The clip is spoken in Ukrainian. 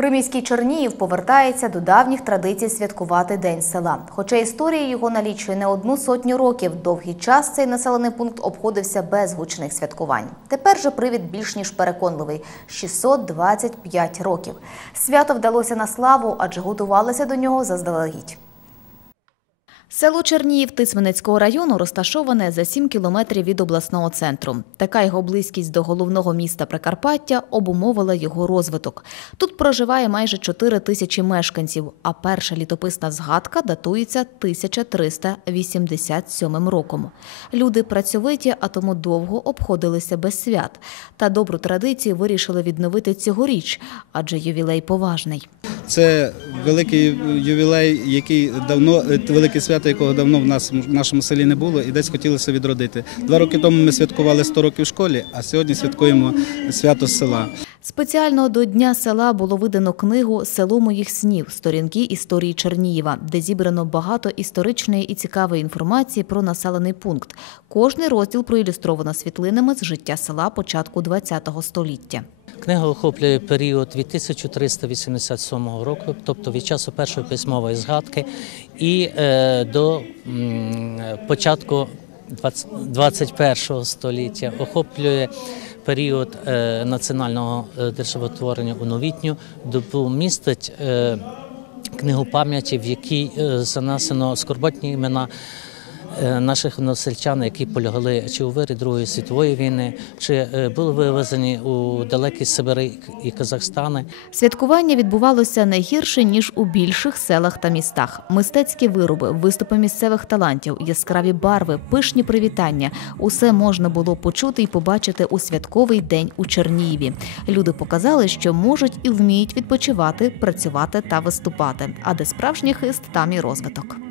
Приміський Чернігів повертається до давніх традицій святкувати День села. Хоча історія його налічує не одну сотню років, довгий час цей населений пункт обходився без гучних святкувань. Тепер же привід більш ніж переконливий 625 років. Свято вдалося на славу, адже готувалися до нього заздалегідь. Село Чернігів Тисменецького району розташоване за 7 кілометрів від обласного центру. Така його близькість до головного міста Прикарпаття обумовила його розвиток. Тут проживає майже 4 тисячі мешканців, а перша літописна згадка датується 1387 роком. Люди працьовиті, а тому довго обходилися без свят. Та добру традицію вирішили відновити цьогоріч, адже ювілей поважний. Це великий ювілей, який давно велике свято, якого давно в нас в нашому селі не було, і десь хотілося відродити. Два роки тому ми святкували 100 років в школі, а сьогодні святкуємо свято села. Спеціально до Дня села було видано книгу Село моїх снів сторінки історії Чернієва, де зібрано багато історичної і цікавої інформації про населений пункт. Кожний розділ проілюстровано світлинами з життя села початку ХХ століття. Книга охоплює період від 1387 року, тобто від часу першої письмової згадки, і е, до початку 20 21 століття. Охоплює період е, національного е, державотворення у новітню добу містить книгу пам'яті, в якій занесено скорботні імена. Е, Наших односельчан, які полягли чи у вирі Другої світової війни, чи е, були вивезені у далекі Сибири і Казахстани. Святкування відбувалося не гірше ніж у більших селах та містах. Мистецькі вироби, виступи місцевих талантів, яскраві барви, пишні привітання усе можна було почути і побачити у святковий день у Чернієві. Люди показали, що можуть і вміють відпочивати, працювати та виступати. А де справжній хист, там і розвиток.